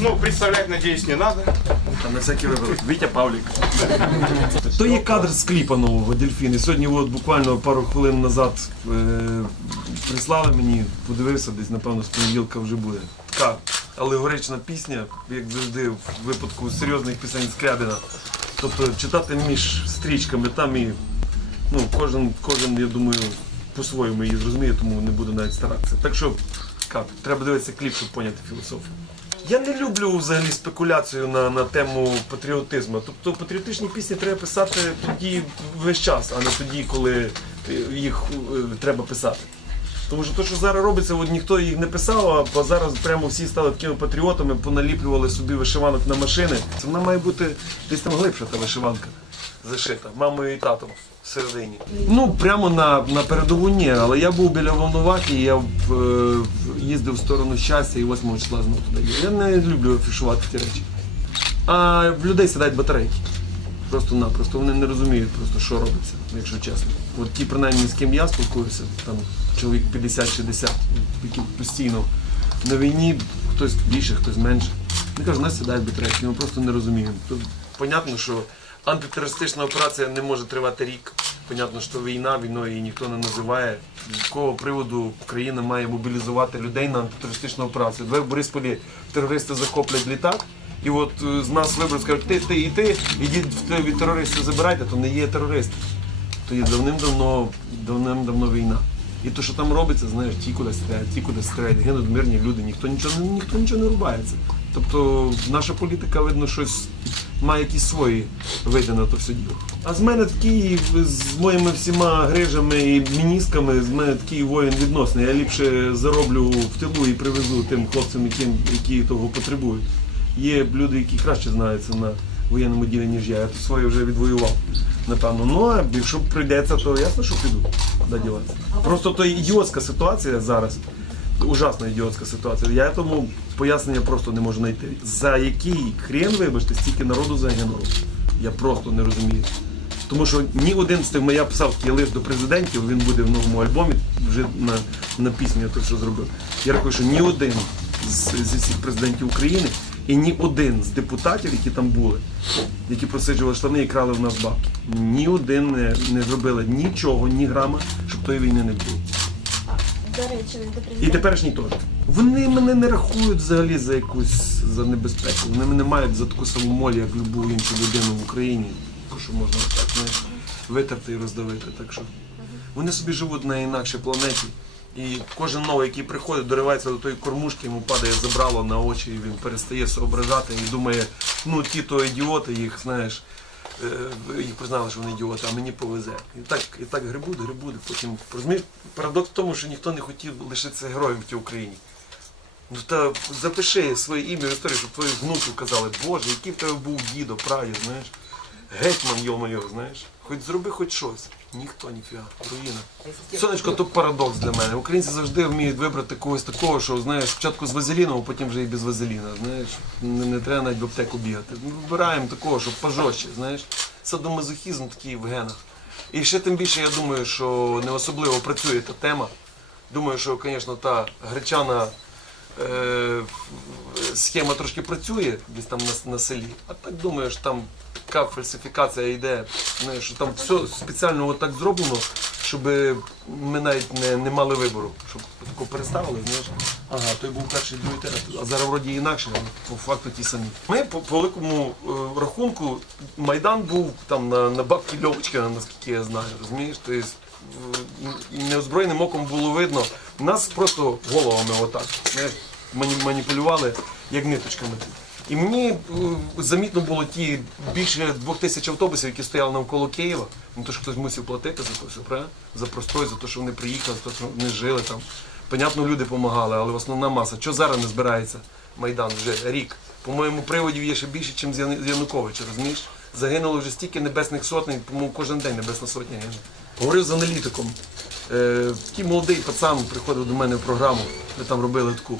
Ну, представлять, надеюсь, не надо. Там на всякий випадок. Вітя Павлік. То є кадр з кліпа нового Дельфіни. Сьогодні от буквально пару хвилин назад е, прислали мені, подивився, десь, напевно, з понеділка вже буде. Така алегорична пісня, як завжди, в випадку серйозних пісень Скрябіна. Тобто читати між стрічками там і ну, кожен, кожен, я думаю, по-своєму її зрозуміє, тому не буду навіть старатися. Так що, як, треба дивитися кліп, щоб поняти філософію. Я не люблю взагалі спекуляцію на, на тему патріотизму. Тобто патріотичні пісні треба писати тоді весь час, а не тоді, коли е, їх е, треба писати. Тому що те, що зараз робиться, от ніхто їх не писав, а зараз прямо всі стали такими патріотами, поналіплювали собі вишиванок на машини. Це вона має бути десь там глибша та вишиванка зашита, мамою і татом всередині. Ну, прямо на, на передову ні, але я був біля Волновахи, я е, їздив в сторону щастя і 8 числа знову туди. Я не люблю афішувати ті речі. А в людей сідають батарейки. Просто-напросто вони не розуміють просто, що робиться, якщо чесно. От ті, принаймні, з ким я спілкуюся, там чоловік 50-60, які постійно на війні, хтось більше, хтось менше. Вони кажуть, нас сідають батарейки, ми просто не розуміємо. Тут понятно, що антитерористична операція не може тривати рік. Понятно, що війна, війною її ніхто не називає. З якого приводу Україна має мобілізувати людей на антитерористичну операцію. Давай в Борисполі терористи захоплять літак. І от е, з нас виберуть, скажуть, ти, ти і ти, ідіть від терористів забирайте, то не є терористи. То є давним-давно давним-давно війна. І то, що там робиться, знаєш, ті куди стріляють, ті куди стріляють, гинуть мирні люди, ніхто нічого, ніхто нічого не рубається. Тобто наша політика, видно, щось має якісь свої види на то все діло. А з мене такий, з моїми всіма грижами і мінісками, з мене такий воїн відносний. Я ліпше зароблю в тилу і привезу тим хлопцям, яким, які того потребують. Є люди, які краще знаються на воєнному ділі, ніж я. Я то своє вже відвоював, напевно. Ну а якщо прийдеться, то ясно, що піду. Куди діватися. Просто то ідіотська ситуація зараз. Ужасна ідіотська ситуація. Я тому пояснення просто не можу знайти. За який хрен, вибачте, стільки народу загинуло. Я просто не розумію. Тому що ні один з тих, я писав такий лист до президентів, він буде в новому альбомі, вже на, на пісню я той, що зробив. Я рахую, що ні один з, зі всіх президентів України і ні один з депутатів, які там були, які просиджували штани і крали в нас бабки, ні один не, не зробили нічого, ні грама, щоб тої війни не було. До речі, до І президента. теперішній теж. Вони мене не рахують взагалі за якусь за небезпеку. Вони мене мають за таку саму молі, як любу іншу людину в Україні, яку що можна так знаєш, витерти і роздавити. Так що вони собі живуть на інакшій планеті. І кожен новий, який приходить, доривається до тої кормушки, йому падає забрало на очі, і він перестає соображати і думає, ну ті то ідіоти, їх знаєш, е, їх признали, що вони ідіоти, а мені повезе. І так, і так грибуть, грибуть, потім розумієш, парадокс в тому, що ніхто не хотів лишитися героєм в тій Україні. Ну та запиши своє ім'я в історію, щоб твої внуки казали, Боже, який в тебе був дідо, прадід, знаєш. Гетьман, йо-моє, знаєш. Хоч зроби хоч щось. Ніхто, ніфіга, руїна. Сонечко, то парадокс для мене. Українці завжди вміють вибрати когось такого, що знаєш, спочатку з вазеліном, а потім вже і без вазеліна. Знаєш, не, не треба навіть в аптеку бігати. Ми вибираємо такого, щоб пожорстче, знаєш. Садомазохізм такий в генах. І ще тим більше я думаю, що не особливо працює та тема. Думаю, що, звісно, та гречана е, схема трошки працює десь там на, на селі. А так думаю, що там така фальсифікація йде, що там все спеціально отак зроблено, щоб ми навіть не, не мали вибору. Щоб тако переставили, знаєш. Ага, той був перший, другий, третій. А зараз вроді інакше, але по факту ті самі. Ми по, по великому е, рахунку Майдан був там на, на бабки Льовочкина, наскільки я знаю, розумієш? Тобто, неозброєним оком було видно. Нас просто головами отак мані- маніпулювали як ниточками. І мені е, замітно було ті більше двох тисяч автобусів, які стояли навколо Києва. Ну то що хтось мусив платити за те, все? За простой, за те, що вони приїхали, за те, що вони жили там. Понятно, люди допомагали, але основна маса. Що зараз не збирається Майдан вже рік? По-моєму, приводів є ще більше, ніж з Януковича, розумієш? Загинуло вже стільки небесних сотень, по-моєму, кожен день небесна сотня гине. Говорив з аналітиком. Е, такий молодий пацан приходив до мене в програму, ми там робили таку.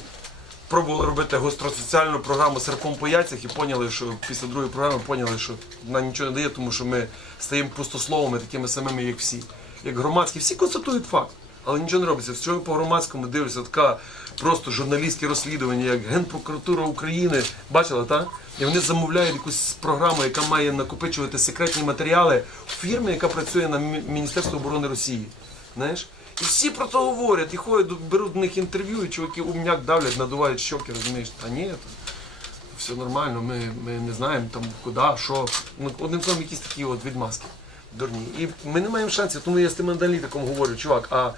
Пробували робити гостросоціальну програму серпом по яйцях і поняли, що після другої програми поняли, що вона нічого не дає, тому що ми стаємо пустословами, такими самими, як всі. Як громадські, всі констатують факт. Але нічого не робиться. Що по громадському дивишся, така просто журналістське розслідування, як Генпрокуратура України. Бачила, так? І вони замовляють якусь програму, яка має накопичувати секретні матеріали в фірмі, яка працює на Мі- Міністерство оборони Росії. Знаєш? І всі про це говорять, і ходять, беруть в них інтерв'ю, і чуваки умняк давлять, надувають щоки, розумієш, та ні, то все нормально, ми, ми не знаємо там куди, що. Ну, одним словом, якісь такі от відмазки дурні. І ми не маємо шансів, тому я з тим аналітиком говорю, чувак, а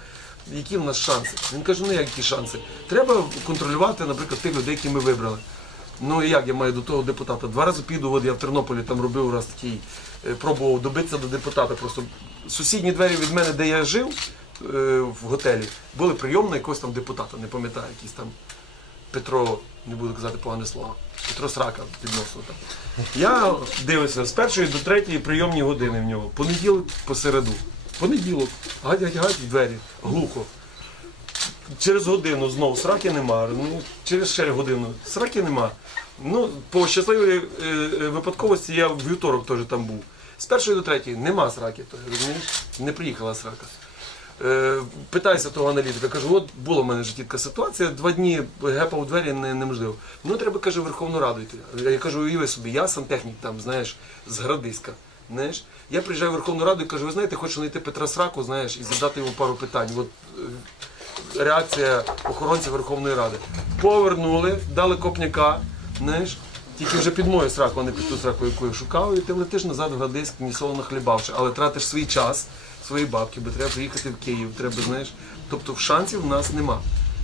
які в нас шанси? Він каже, ну як які шанси? Треба контролювати, наприклад, тих людей, які ми вибрали. Ну і як я маю до того депутата? Два рази піду, от я в Тернополі там робив раз такий, е, пробував добитися до депутата. Просто сусідні двері від мене, де я жив в готелі, були прийомні якогось там депутата, не пам'ятаю, якийсь там Петро, не буду казати погане слово, Петро Срака відносно там. Я дивився з першої до третьої прийомні години в нього. Понеділок посереду. Понеділок. Гать, гать, двері. Глухо. Через годину знову сраки нема. Ну, через ще годину сраки нема. Ну, по щасливій е, е, випадковості я в вівторок теж там був. З першої до третьої нема сраки, то, розумієш? Не приїхала срака. Е, питаюся того аналітика, кажу, от була в мене житті ситуація, два дні гепав у двері не, неможливо. Ну, треба, каже, Верховну Раду йти. Я кажу, уяви собі, я сантехнік там, знаєш, з Градиська. Знаєш, я приїжджаю в Верховну Раду і кажу, ви знаєте, хочу знайти Петра Сраку, знаєш, і задати йому пару питань. От, е, реакція охоронців Верховної Ради. Повернули, дали копняка, знаєш, тільки вже під мою сраку, а не під ту сраку, яку я шукав, і ти летиш назад в Градиськ, ні слова нахлібавши, але тратиш свій час, свої бабки, бо треба приїхати в Київ, треба, знаєш. Тобто шансів в нас нема.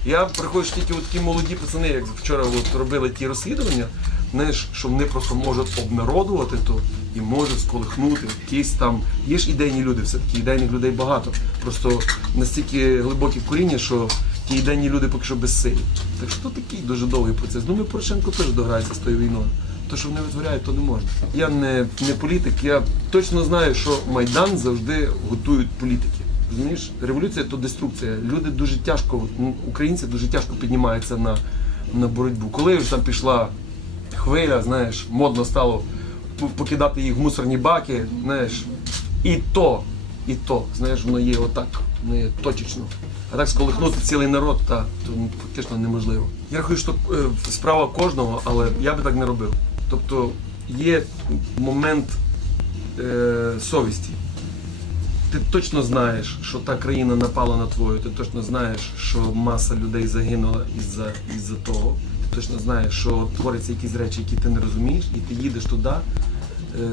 Я приходжу тільки от такі молоді пацани, як вчора от робили ті розслідування, знаєш, що вони просто можуть обнародувати то і можуть сколихнути якісь там. Є ж ідейні люди, все-таки ідейних людей багато. Просто настільки глибокі коріння, що ті ідейні люди поки що безсилі. Так що то такий дуже довгий процес. Ну, ми Порошенко теж дограється з тою війною. То, що вони витворяють, то не можна. Я не, не політик, я точно знаю, що Майдан завжди готують політики. Розумієш, революція то деструкція. Люди дуже тяжко, українці дуже тяжко піднімаються на, на боротьбу. Коли вже там пішла хвиля, знаєш, модно стало покидати їх в мусорні баки, знаєш, і то, і то, знаєш, воно є отак, є точечно. А так сколихнути цілий народ, та, то ну, фактично неможливо. Я рахую, що е, справа кожного, але я би так не робив. Тобто є момент е, совісті. Ти точно знаєш, що та країна напала на твою, ти точно знаєш, що маса людей загинула із-за із того. Ти точно знаєш, що творяться якісь речі, які ти не розумієш, і ти їдеш туди. Е,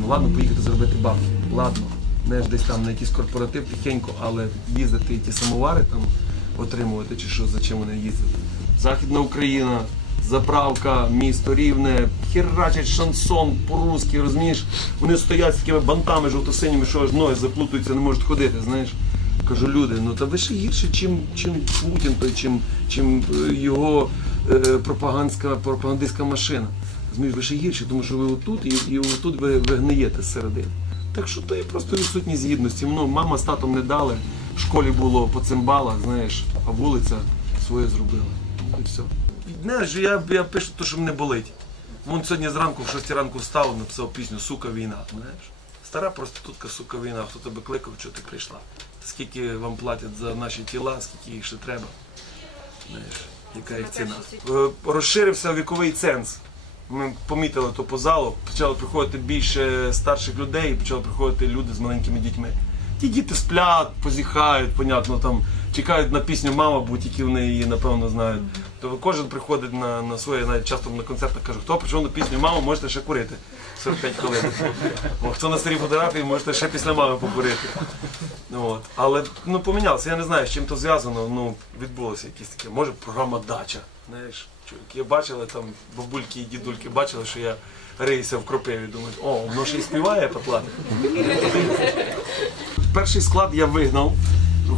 ну ладно, поїхати заробити бабки. Ладно, знаєш, десь там на якийсь корпоратив тихенько, але їздити ті самовари там отримувати, чи що за чим вони їздять. Західна Україна, заправка, місто рівне, херачать шансон по-русски, розумієш? Вони стоять з такими бантами жовто-синіми, що аж ноги заплутуються, не можуть ходити, знаєш. Кажу, люди, ну та ви ще гірше, чим, чим Путін, той, чим, чим е, його е, пропагандська, пропагандистська машина. Розумієш, ви ще гірше, тому що ви отут і, і отут ви, ви гниєте зсередини. Так що то є просто відсутність гідності. Ну, мама з татом не дали, в школі було по цимбалах, знаєш, а вулиця своє зробила. І все. Знаєш, я, я пишу те, що мене болить. Вон сьогодні зранку в 6 ранку встав, написав пісню Сука війна. Знаєш? Стара проститутка, сука війна, хто тебе кликав, що ти прийшла. Скільки вам платять за наші тіла, скільки їх ще треба. Знаєш, яка їх ціна. Е, Розширився віковий ценз. Ми помітили то по залу, почали приходити більше старших людей, почали приходити люди з маленькими дітьми. Ті діти сплять, позіхають, понятно, там чекають на пісню мама, бо тільки вони її напевно знають. То кожен приходить на, на своє, навіть часто на концертах каже, хто прийшов на пісню мама, можете ще курити 45 хвилин. Хто на старій фотографії, можете ще після мами покурити. От. Але ну, помінялося, я не знаю, з чим то зв'язано. Ну, відбулося якесь таке, може програма Дача. Знаєш, чоловіки бачили там, бабульки і дідульки бачили, що я риюся в кропиві, думають, о, воно ще й співає поплати. Перший склад я вигнав,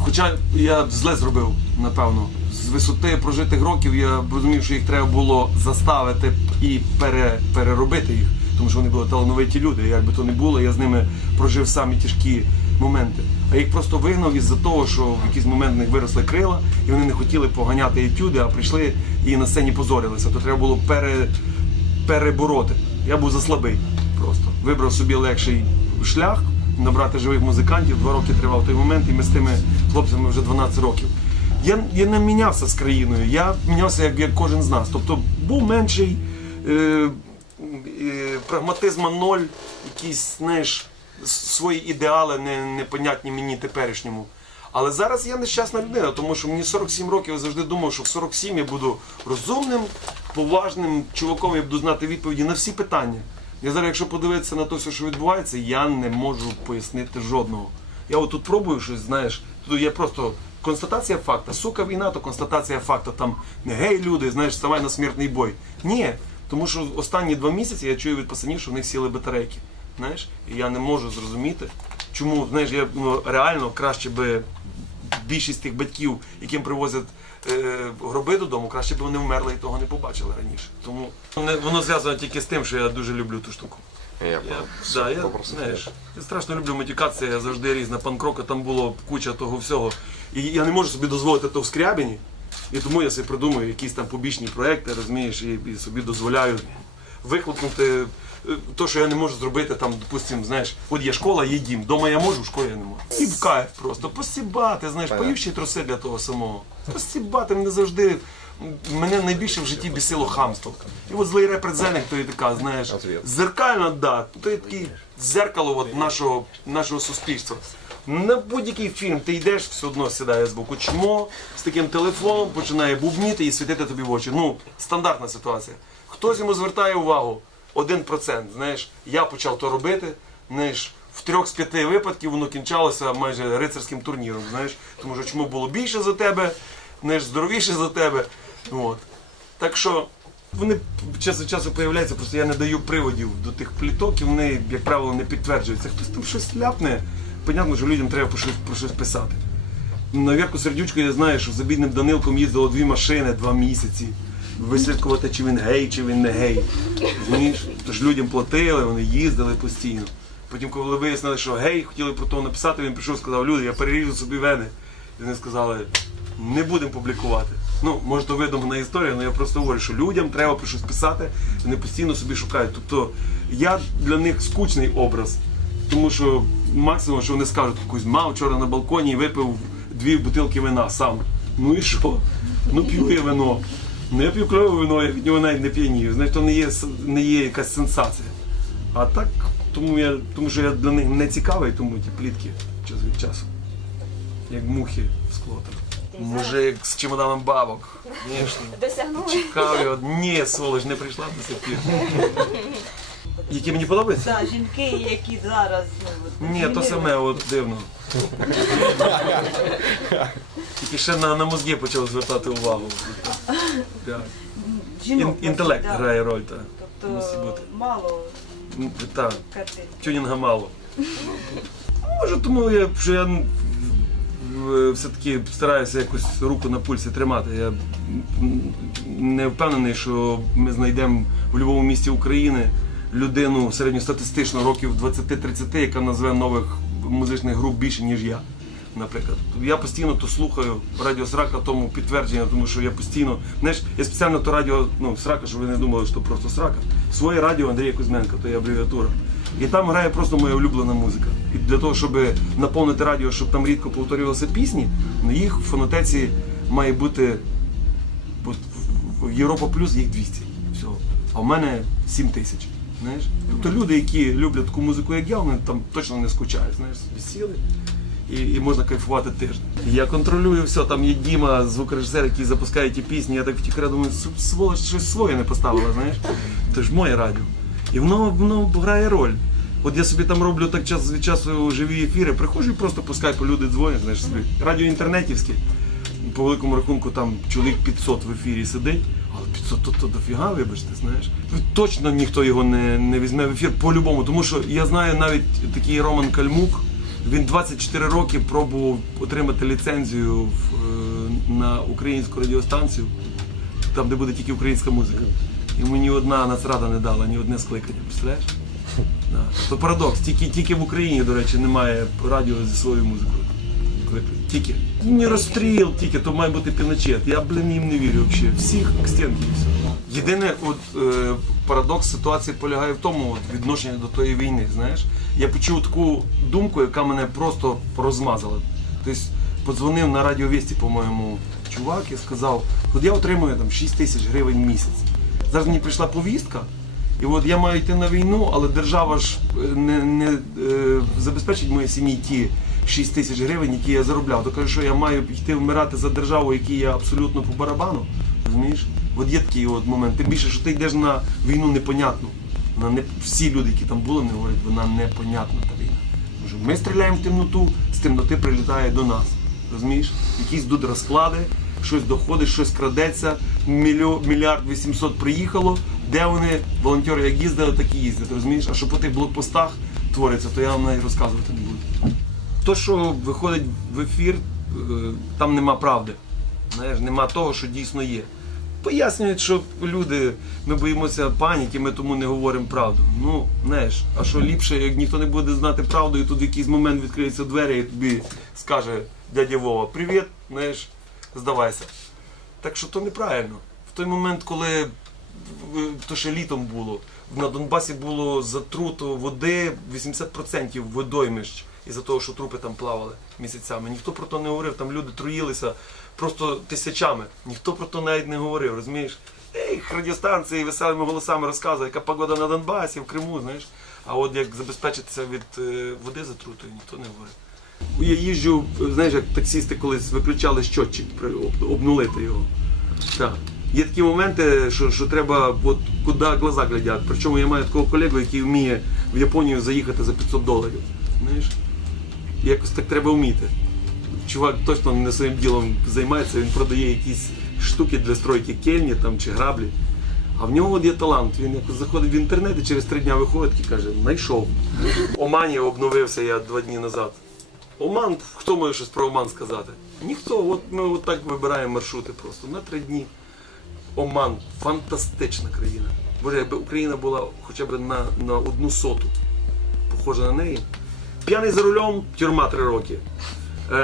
хоча я зле зробив, напевно. З висоти прожитих років я розумів, що їх треба було заставити і пере, переробити їх, тому що вони були талановиті люди. Як би то не було, я з ними прожив самі тяжкі моменти, а їх просто вигнав із-за того, що в якийсь момент в них виросли крила, і вони не хотіли поганяти етюди, а прийшли і на сцені позорилися. То треба було пере, перебороти. Я був заслабий просто. Вибрав собі легший шлях, набрати живих музикантів. Два роки тривав той момент, і ми з тими хлопцями вже 12 років. Я, я не мінявся з країною, я мінявся як, як кожен з нас. Тобто був менший, е, е, прагматизма ноль, якісь, знаєш, свої ідеали не, непонятні мені теперішньому. Але зараз я нещасна людина, тому що мені 47 років я завжди думав, що в 47 я буду розумним, поважним чуваком, я буду знати відповіді на всі питання. Я зараз, якщо подивитися на те, що відбувається, я не можу пояснити жодного. Я отут пробую щось, знаєш, тут є просто констатація факта. Сука, війна, то констатація факта. Там не гей, люди, знаєш, ставай на смертний бой. Ні. Тому що останні два місяці я чую від пацанів, що в них сіли батарейки. Знаєш, і я не можу зрозуміти, чому знаєш, я ну, реально краще би більшість тих батьків, яким привозять е, гроби додому, краще б вони вмерли і того не побачили раніше. Тому воно- воно зв'язано тільки з тим, що я дуже люблю ту штуку. Я, Я, да, я, знаєш, я страшно люблю матюкатися, я завжди різна панкрока, там було куча того всього. І я не можу собі дозволити то в скрябіні, і тому я собі придумую якісь там побічні проекти, розумієш, і, і собі дозволяю вихлопнути то, що я не можу зробити, там, допустим, знаєш, от є школа, є дім, дома я можу, в школі я не можу. І в кайф просто, посібати, знаєш, поївші труси для того самого. Посібати мене завжди. Мене найбільше в житті бісило хамство. І от злий репрезентник, то і така, знаєш, зеркально, да, то є такий зеркало от нашого, нашого суспільства. На будь-який фільм ти йдеш, все одно сідає з боку чмо, з таким телефоном починає бубніти і світити тобі в очі. Ну, стандартна ситуація. Хтось йому звертає увагу, один процент. Знаєш, я почав то робити. Знаєш, в трьох з п'яти випадків воно кінчалося майже рицарським турніром. Знаєш, тому що чому було більше за тебе, знаєш, здоровіше за тебе. От. Так що вони час від часу появляються, просто я не даю приводів до тих пліток, і вони, як правило, не підтверджуються. Хтось там щось ляпне, понятно, що людям треба про щось писати. На Вірку Сердючку я знаю, що за бідним Данилком їздило дві машини два місяці. Вислідкувати, чи він гей, чи він не гей. Розумієш? Тож людям платили, вони їздили постійно. Потім, коли вияснили, що гей, хотіли про то написати, він прийшов і сказав, люди, я переріжу собі вени. І вони сказали, не будемо публікувати. Ну, може, то видумана історія, але я просто говорю, що людям треба про щось писати, вони постійно собі шукають. Тобто я для них скучний образ. Тому що максимум, що вони скажуть, Кузьма вчора на балконі і випив дві бутилки вина сам. Ну і що? Ну п'ю я вино. Ну я п'ю кльове вино, я від нього навіть не п'янію. Значить, то не є, не є якась сенсація. А так, тому, я, тому що я для них не цікавий, тому ті плітки час від часу. Як мухи в скло. там. Мужик з чемоданом бабок. Звісно. Досягнули. Чекав його. Ні, сволоч, не прийшла до сих пір. Які мені подобаються? Так, жінки, які зараз ну, Ні, то саме от дивно. Тільки ще на, на мозги почав звертати увагу. Так. жінок. Інтелект так. грає роль, мусить Тобто бути. мало М, Так, картин. тюнінга мало. Може, тому я, що я м, в- все-таки стараюся якось руку на пульсі тримати. Я м, не впевнений, що ми знайдемо в будь-якому місті України людину середньостатистично років 20-30, яка назве нових музичних груп більше, ніж я. Наприклад, я постійно то слухаю радіо Срака, тому підтвердження, тому що я постійно, знаєш, я спеціально то радіо, ну, Срака, щоб ви не думали, що просто Срака. Своє радіо Андрія Кузьменка, то є абревіатура. І там грає просто моя улюблена музика. І для того, щоб наповнити радіо, щоб там рідко повторювалися пісні, ну їх в фонотеці має бути Європа Плюс їх 200. Всього. А в мене 7 тисяч. Знаєш? Тобто люди, які люблять таку музику, як я, вони там точно не скучають. Знаєш, сіли і, і можна кайфувати тиждень. Я контролюю все, там є Діма, звукорежисер, який запускає ті пісні, я так втікаю, думаю, «Су- сволоч щось своє не поставила, знаєш. Це ж моє радіо. І воно, воно грає роль. От я собі там роблю так час від часу живі ефіри, приходжу і просто по скайпу люди дзвонять, знаєш, собі. Радіо інтернетівське. По великому рахунку там чоловік 500 в ефірі сидить, але 500 то, то дофіга, вибачте, знаєш. Точно ніхто його не, не візьме в ефір по-любому, тому що я знаю навіть такий Роман Кальмук, він 24 роки пробував отримати ліцензію в, е, на українську радіостанцію, там, де буде тільки українська музика. І мені одна нацрада не дала, ні одне скликання, представляєш? Да. То парадокс. Тільки, тільки в Україні, до речі, немає радіо зі своєю музикою. Тільки. Не розстріл, тільки, то має бути піночет. Я, блін, їм не вірю взагалі. Всіх к стінки. Єдине, от е, парадокс ситуації полягає в тому, от, відношення до тої війни. Знаєш, я почув таку думку, яка мене просто розмазала. Тобто, подзвонив на радіовісті, по-моєму, чувак і сказав, от я отримую там 6 тисяч гривень в місяць. Зараз мені прийшла повістка, і от я маю йти на війну, але держава ж е, не, не е, забезпечить моїй сім'ї ті 6 тисяч гривень, які я заробляв. То кажу, що я маю йти вмирати за державу, якій я абсолютно по барабану. Розумієш? От є такий от момент. Тим більше, що ти йдеш на війну непонятну. Вона не всі люди, які там були, вони говорять, вона непонятна та війна. Тому ми стріляємо в темноту, з темноти прилітає до нас. Розумієш? Якісь тут розклади, щось доходить, щось крадеться, мільярд вісімсот приїхало. Де вони, волонтери, як їздили, так і їздять. Розумієш? А що по тих блокпостах твориться, то я вам навіть розказувати не буду. То, що виходить в ефір, е, там нема правди. Знаєш, нема того, що дійсно є. Пояснюють, що люди, ми боїмося паніки, ми тому не говоримо правду. Ну, знаєш, а що ліпше, як ніхто не буде знати правду, і тут в якийсь момент відкриються двері і тобі скаже дядя Вова, привіт, знаєш, здавайся. Так що то неправильно. В той момент, коли то ще літом було, на Донбасі було затруто води 80% водоймищ із-за того, що трупи там плавали місяцями. Ніхто про то не говорив, там люди труїлися просто тисячами. Ніхто про то навіть не говорив, розумієш? Ей, радіостанції веселими голосами розказує, яка погода на Донбасі, в Криму, знаєш. А от як забезпечитися від е, води затрутою, ніхто не говорив. Я їжджу, знаєш, як таксісти колись виключали щотчик, обнулити його. Так. Є такі моменти, що, що треба, от куди глаза глядять. Причому я маю такого колегу, який вміє в Японію заїхати за 500 доларів. Знаєш? Якось так треба вміти. Чувак точно не своїм ділом займається, він продає якісь штуки для стройки кельні там, чи граблі. А в нього от є талант. Він якось заходить в інтернет і через три дня виходить і каже, знайшов. Омані обновився я два дні назад. Оман, хто може щось про Оман сказати? Ніхто. От ми отак вибираємо маршрути просто на три дні. Оман фантастична країна. Боже, якби Україна була хоча б на, на одну соту, похожа на неї. П'яний за рулем, тюрма три роки. Е,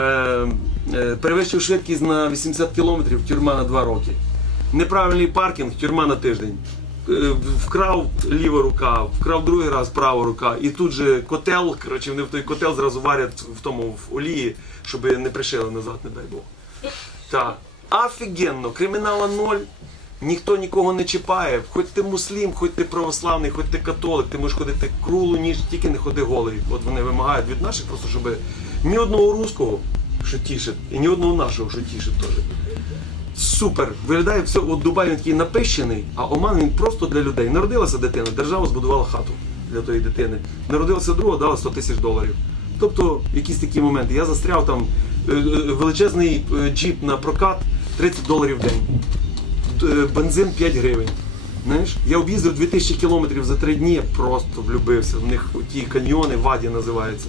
е, перевищив швидкість на 80 кілометрів, тюрма на 2 роки. Неправильний паркінг, тюрма на тиждень. Е, Вкрав ліва рука, вкрав другий раз права рука. І тут же котел, коротше, вони в той котел зразу варять в тому в олії, щоб не пришили назад, не дай Бог. Так. Офігенно, кримінала ноль. Ніхто нікого не чіпає. Хоч ти муслім, хоч ти православний, хоч ти католик, ти можеш ходити крулу ніж, тільки не ходи голий. От вони вимагають від наших просто, щоб ні одного руського, що тішить, і ні одного нашого, що тішить теж. Супер. Виглядає все, от Дубай він такий напищений, а Оман він просто для людей. Народилася дитина, держава збудувала хату для тої дитини. Народилася друга, дала 100 тисяч доларів. Тобто якісь такі моменти. Я застряв там е, е, величезний е, джіп на прокат 30 доларів в день. Бензин 5 гривень. Знаєш, я об'їздив 2000 кілометрів за три дні, я просто влюбився. В них ті каньйони, ваді називаються.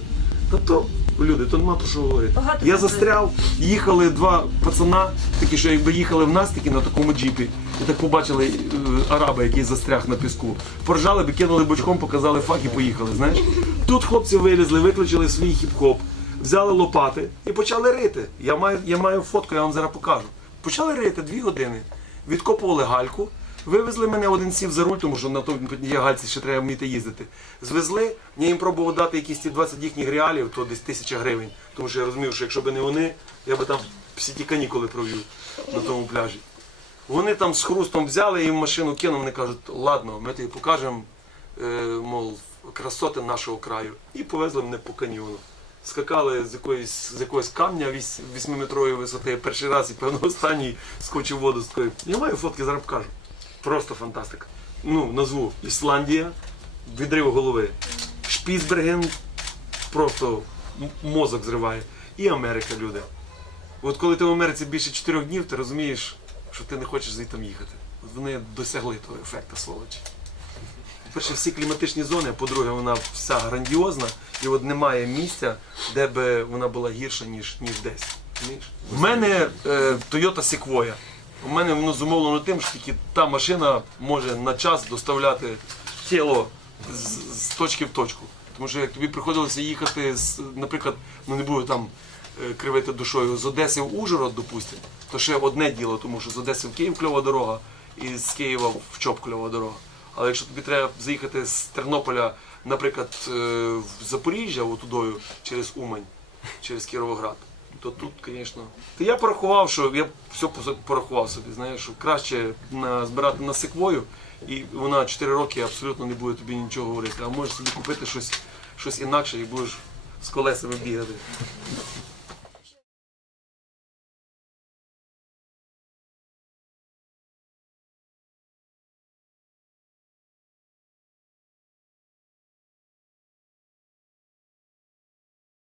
Та то, люди, то нема про що говорити. Багато Я застряв, їхали два пацана, такі, що якби їхали в нас такі на такому джіпі, і так побачили е, араба, який застряг на піску. Поржали би, кинули бочком, показали фак і поїхали. Знаєш? Тут хлопці вилізли, виключили свій хіп-хоп, взяли лопати і почали рити. Я маю, я маю фотку, я вам зараз покажу. Почали рити дві години, відкопували гальку. Вивезли мене один сів за руль, тому що на тому гальці ще треба вміти їздити. Звезли, я їм пробував дати якісь ті 20 їхніх реалів, то десь тисяча гривень. Тому що я розумів, що якщо б не вони, я би там всі ті канікули провів на тому пляжі. Вони там з хрустом взяли, я їм машину кинув, вони кажуть, ладно, ми тобі покажемо, е, мов, красоти нашого краю. І повезли мене по каньйону. Скакали з якоїсь, з якогось камня вісь- вісьмиметрової висоти. Я перший раз і певно останній скочив воду з такої. Я маю фотки, зараз покажу. Просто фантастика. Ну, назву Ісландія, відрив голови. Шпіцберген просто мозок зриває. І Америка, люди. От коли ти в Америці більше чотирьох днів, ти розумієш, що ти не хочеш звідти їхати. Вони досягли того ефекту сволочі. По-перше, всі кліматичні зони, а по-друге, вона вся грандіозна, і от немає місця, де би вона була гірша, ніж, ніж десь. У мене е, Toyota Sequoia. У мене воно зумовлено тим, що тільки та машина може на час доставляти тіло з, з точки в точку. Тому що як тобі приходилося їхати, з, наприклад, ну не буду там е, кривити душою, з Одеси в Ужгород, допустимо, то ще одне діло, тому що з Одеси в Київ кльова дорога, і з Києва в Чоп кльова дорога. Але якщо тобі треба заїхати з Тернополя, наприклад, е, в Запоріжжя, отудою, через Умань, через Кіровоград, то тут, звісно. Я порахував, що я все порахував собі, знаєш, що краще збирати на секвою, і вона 4 роки абсолютно не буде тобі нічого говорити. А можеш собі купити щось, щось інакше і будеш з колесами бігати.